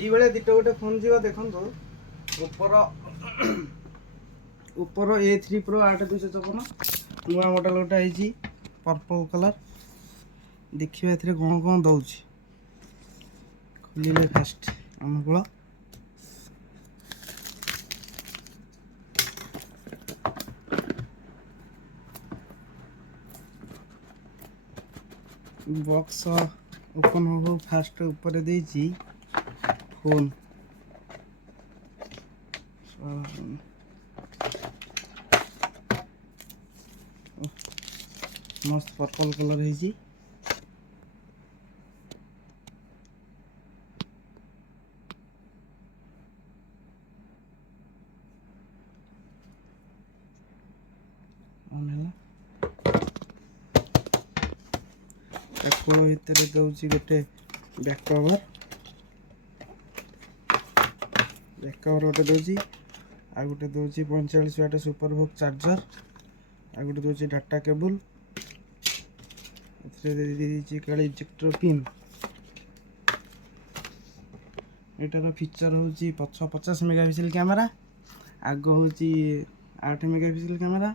এইভাবে দুটো গোটে ফোন ଯିବ ଦେଖନ୍ତୁ ଉପର A3 Pro 8256 ନୂଆ ମଡେଲ ଗୋଟେ ହେଇଛି ପର୍ପଲ କଲର। ଦେଖିବା ଏଥିରେ କ'ଣ କ'ଣ ଦଉଛି। ଖୋଲିଲେ ଫାଷ୍ଟ ଅନୁକୂଳ ବକ୍ସ ଓପନ୍ ହବ। ଫାଷ୍ଟ ଉପରେ ଦେଇଛି ଫୋନ୍ मस्त पर्पल कलर है। भितर दौर गोटे बैक कवर गोटे दौर आ गोटे दौर 45 वाट सुपरबुक चार्जर आ गोटे दौर डाटा केबल काली इजेक्टर पिन। एटार फीचर हूँ पछ 50 मेगापिक्सल कैमेरा, आग हूँ 8 मेगापिक्सल कैमेरा।